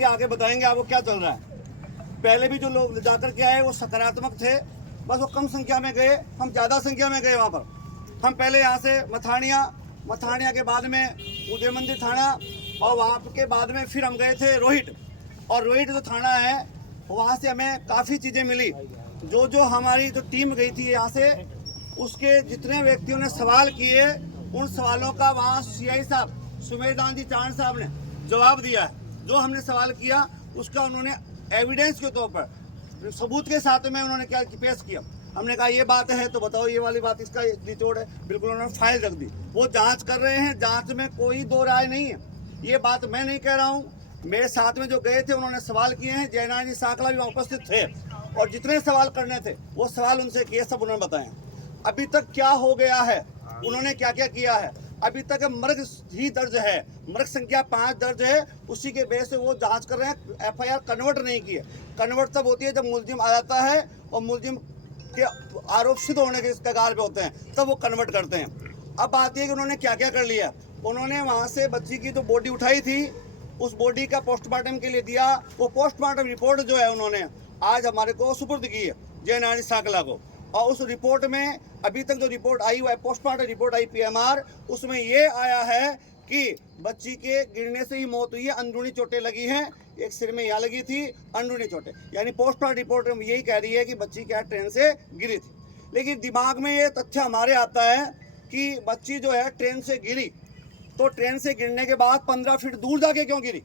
के आगे बताएंगे आपको क्या चल रहा है। पहले भी जो लोग जाकर के आए वो सकारात्मक थे, बस वो कम संख्या में गए, हम ज़्यादा संख्या में गए वहाँ पर। हम पहले यहाँ से मथानिया के बाद में उदय मंदिर थाना, और वहाँ के बाद में फिर हम गए थे रोहित। और रोहित जो थाना है वहाँ से हमें काफ़ी चीज़ें मिली। जो हमारी जो टीम गई थी यहाँ से, उसके जितने व्यक्तियों ने सवाल किए उन सवालों का वहाँ सीआई साहब सुमेरदान जी चांद साहब ने जवाब दिया है। जो हमने सवाल किया उसका उन्होंने एविडेंस के तौर पर सबूत के साथ में उन्होंने क्या पेश किया। हमने कहा ये बात है तो बताओ, ये वाली बात इसका निचोड़ है, बिल्कुल उन्होंने फाइल रख दी। वो जांच कर रहे हैं, जांच में कोई दो राय नहीं है। ये बात मैं नहीं कह रहा हूँ, मेरे साथ में जो गए थे उन्होंने सवाल किए हैं। जयनारायण जी सांकला भी वहाँ उपस्थित थे और जितने सवाल करने थे वो सवाल उनसे किए, सब उन्होंने बताए। अभी तक क्या हो गया है, उन्होंने क्या क्या किया है, अभी तक मर्ग ही दर्ज है, मर्ग संख्या 5 दर्ज है, उसी के बेस से वो जांच कर रहे हैं। एफआईआर कन्वर्ट नहीं की है। कन्वर्ट तब होती है जब मुलजिम आ जाता है और मुलजिम के आरोप सिद्ध होने के कगार पे होते हैं, तब वो कन्वर्ट करते हैं। अब बात यह कि उन्होंने क्या क्या कर लिया। उन्होंने वहाँ से बच्ची की जो बॉडी उठाई थी, उस बॉडी का पोस्टमार्टम के लिए दिया। वो पोस्टमार्टम रिपोर्ट जो है उन्होंने आज हमारे को सुपुर्द की है जयनारायण सांकला को। और उस रिपोर्ट में अभी तक जो रिपोर्ट आई हुआ है, पोस्टमार्टम रिपोर्ट आई पीएमआर, उसमें ये आया है कि बच्ची के गिरने से ही मौत हुई है। अंदरूनी चोटें लगी हैं, एक सिर में यहाँ लगी थी, अंदरूनी चोटें। यानी पोस्टमार्टम रिपोर्ट में यही कह रही है कि बच्ची क्या ट्रेन से गिरी थी। लेकिन दिमाग में ये तथ्य हमारे आता है कि बच्ची जो है ट्रेन से गिरी, तो ट्रेन से गिरने के बाद 15 फीट दूर जाके क्यों गिरी?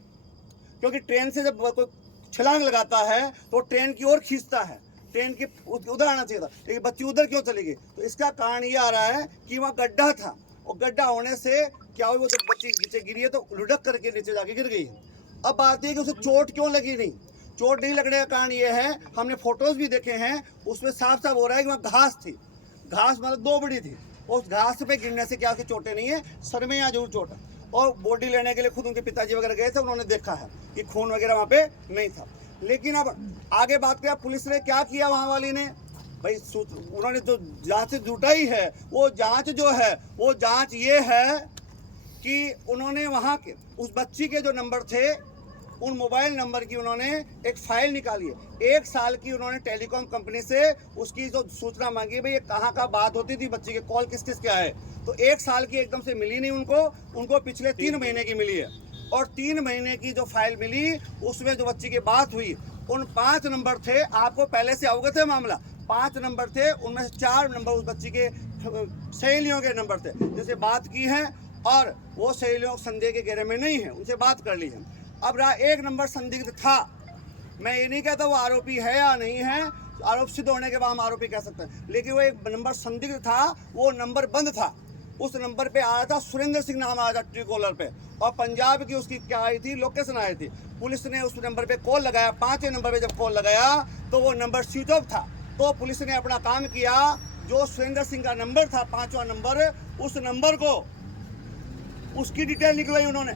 क्योंकि ट्रेन से जब कोई छलांग लगाता है तो ट्रेन की ओर खींचता है, ट्रेन की उधर आना चाहिए था, लेकिन बच्ची उधर क्यों चली गई? तो इसका कारण ये आ रहा है कि वहाँ गड्ढा था, और गड्ढा होने से क्या हुआ, जब बच्ची नीचे गिरी है तो लुढ़क करके नीचे जाके गिर गई है। अब बात है कि उसे चोट क्यों लगी नहीं। चोट नहीं लगने का कारण ये है, हमने फोटोज भी देखे हैं, उसमें साफ साफ हो रहा है कि वहाँ घास थी, घास मतलब 2 बड़ी थी। उस घास पे गिरने से क्या की चोटें नहीं है, सर में यहाँ जरूर चोट है। और बॉडी लेने के लिए खुद उनके पिताजी वगैरह गए थे, उन्होंने देखा है कि खून वगैरह वहाँ पे नहीं था। लेकिन अब आगे बात किया, पुलिस ने क्या किया वहाँ वाली ने, भाई उन्होंने जो जांच जुटाई है, वो जांच जो है वो जांच ये है कि उन्होंने वहाँ के उस बच्ची के जो नंबर थे, उन मोबाइल नंबर की उन्होंने एक फाइल निकाली है। 1 साल की उन्होंने टेलीकॉम कंपनी से उसकी जो सूचना मांगी, भाई ये कहाँ का बात होती थी, बच्ची के कॉल किस किस के आए, तो 1 साल की एकदम से मिली नहीं उनको पिछले 3 महीने की मिली है। और 3 महीने की जो फाइल मिली उसमें जो बच्ची की बात हुई, उन 5 नंबर थे, आपको पहले से अवगत है मामला, 5 नंबर थे, उनमें से 4 नंबर उस बच्ची के सहेलियों के नंबर थे जिनसे बात की है, और वो सहेलियों संदेह के घेरे में नहीं है, उनसे बात कर ली है। अब रहा 1 नंबर संदिग्ध था, मैं ये नहीं कहता वो आरोपी है या नहीं है, आरोप सिद्ध होने के बाद हम आरोपी कह सकते हैं, लेकिन वो 1 नंबर संदिग्ध था, वो नंबर बंद था। उस नंबर पे आया था सुरेंद्र सिंह नाम आया था ट्रूकॉलर पे, और पंजाब की उसकी क्या आई थी, लोकेशन आई थी। पुलिस ने उस नंबर पे कॉल लगाया, 5वें नंबर पे जब कॉल लगाया तो वो नंबर स्विच ऑफ था। तो पुलिस ने अपना काम किया, जो सुरेंद्र सिंह का नंबर था 5वां नंबर, उस नंबर को उसकी डिटेल निकलवाई उन्होंने,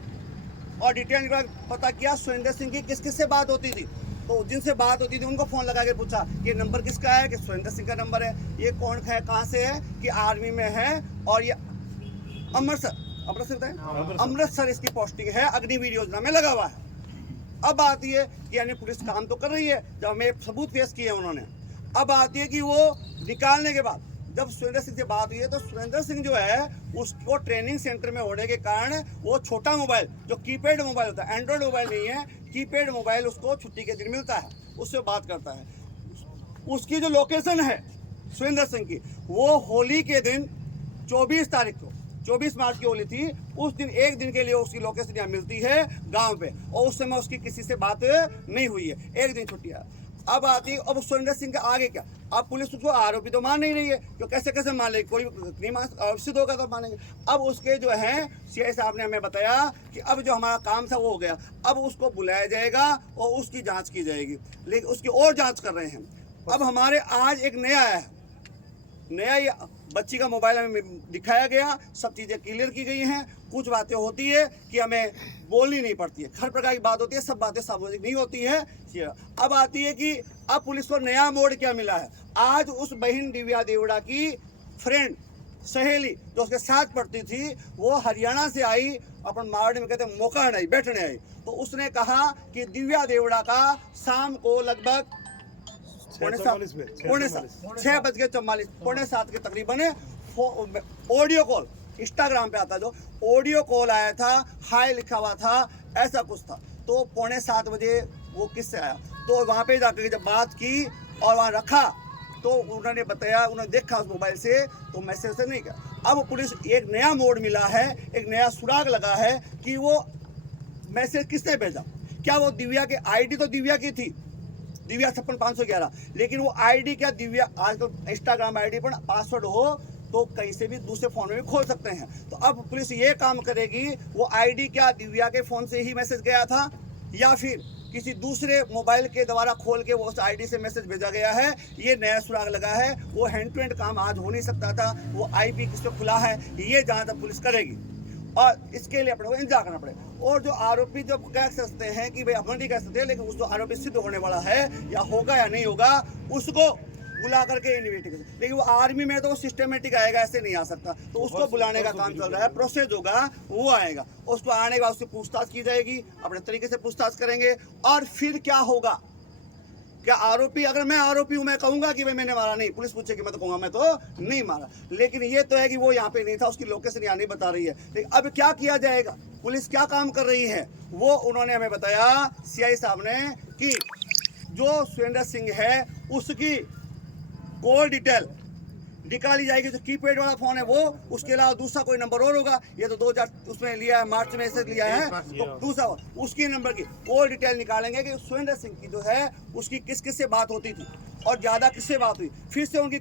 और डिटेल निकलवा पता किया सुरेंद्र सिंह की किस किस से बात होती थी। तो जिनसे बात होती थी उनको फ़ोन लगा के पूछा कि नंबर किसका है, कि सुरेंद्र सिंह का नंबर है, ये कौन है, कहाँ से है, कि आर्मी में है, और ये अमृतसर इसकी पोस्टिंग है, अग्निवीर योजना में लगा हुआ है। अब बात ये कि यानी पुलिस काम तो कर रही है, जब हमें सबूत पेश किए उन्होंने। अब आती है कि वो निकालने के बाद जब सुरेंद्र सिंह से बात हुई है, तो सुरेंद्र सिंह जो है उसको ट्रेनिंग सेंटर में होने के कारण वो छोटा मोबाइल, जो कीपैड मोबाइल होता है, एंड्रॉयड मोबाइल नहीं है, कीपैड मोबाइल उसको छुट्टी के दिन मिलता है, उससे बात करता है। उसकी जो लोकेशन है सुरेंद्र सिंह की, वो होली के दिन 24 तारीख को, 24 मार्च की होली थी, उस दिन 1 दिन के लिए उसकी लोकेशन यहाँ मिलती है गांव पे, और उस समय उसकी किसी से बात नहीं हुई है, 1 दिन छुट्टी है। अब आती, अब सुरेंद्र सिंह का आगे क्या, अब पुलिस उसको आरोपी तो मान नहीं रही है, तो कैसे मान लेगी, कोई नहीं मान, सिद्ध होगा तो मानेंगे। अब उसके जो हैं सीआई साहब ने हमें बताया कि अब जो हमारा काम था वो हो गया, अब उसको बुलाया जाएगा और उसकी जांच की जाएगी, लेकिन उसकी और जांच कर रहे हैं। अब हमारे आज एक नया आया है, नया बच्ची का मोबाइल हमें दिखाया गया, सब चीज़ें क्लियर की गई हैं। कुछ बातें होती है कि हमें बोलनी नहीं पड़ती है, हर प्रकार की बात होती है, सब बातें सार्वजनिक नहीं होती है। अब आती है कि अब पुलिस को नया मोड़ क्या मिला है। आज उस बहन दिव्या देवड़ा की फ्रेंड, सहेली जो उसके साथ पढ़ती थी, वो हरियाणा से आई अपन मारवाड़ी में कहते हैं मौका नहीं बैठने आई। तो उसने कहा कि दिव्या देवड़ा का शाम को लगभग 6:44 पौने 7 के तकरीबन ऑडियो कॉल इंस्टाग्राम पे आता जो ऑडियो कॉल आया था, हाय लिखा हुआ था, ऐसा कुछ था। तो 6:45 बजे वो किससे आया, तो वहाँ पे जाकर के जब बात की और वहाँ रखा तो उन्होंने बताया, उन्होंने देखा उस मोबाइल से तो मैसेज से नहीं किया। अब पुलिस एक नया मोड मिला है, एक नया सुराग लगा है कि वो मैसेज किसने भेजा। क्या वो दिव्या के आईडी तो दिव्या की थी, दिव्या 56,511, लेकिन वो आईडी क्या दिव्या आजकल इंस्टाग्राम आईडी पर पासवर्ड हो तो कहीं से भी दूसरे फोन में भी खोल सकते हैं। तो अब पुलिस ये काम करेगी, वो आईडी क्या दिव्या के फोन से ही मैसेज गया था या फिर किसी दूसरे मोबाइल के द्वारा खोल के वो उस आईडी से मैसेज भेजा गया है। ये नया सुराग लगा है। वो हैंड टू हैंड काम आज हो नहीं सकता था, वो आईपी किस पे खुला है ये जहाँ तक पुलिस करेगी और इसके लिए अपने को इंतजार करना पड़ेगा। और जो आरोपी जो कह सकते हैं कि भाई हम नहीं कह सकते, लेकिन उस जो आरोपी सिद्ध होने वाला है या होगा या नहीं होगा उसको बुला करके इन्वेस्टिगेशन, लेकिन वो आर्मी में तो सिस्टमेटिक आएगा, ऐसे नहीं आ सकता। तो उसको बुलाने का काम चल रहा है, प्रोसेस होगा वो आएगा, उसको आने के बाद उससे पूछताछ की जाएगी, अपने तरीके से पूछताछ करेंगे। और फिर क्या होगा, क्या आरोपी, अगर मैं आरोपी हूं मैं कहूंगा कि भाई मैंने मारा नहीं, पुलिस पूछेगी मैं तो कहूंगा मैं तो नहीं मारा। लेकिन ये तो है कि वो यहाँ पे नहीं था, उसकी लोकेशन यहाँ नहीं बता रही है। लेकिन अब क्या किया जाएगा, पुलिस क्या काम कर रही है वो उन्होंने हमें बताया सीआई साहब ने कि जो सुरेंद्र सिंह है उसकी कॉल डिटेल निकाली जाएगी। जो कीपैड वाला फोन है वो, उसके अलावा दूसरा कोई नंबर और होगा, ये तो 2000 उसमें लिया है, मार्च में ऐसे लिया है, तो दूसरा उसकी नंबर की कॉल डिटेल निकालेंगे कि सुरेंद्र सिंह की जो है उसकी किस किस से बात होती थी और ज्यादा किससे बात हुई, फिर से उनकी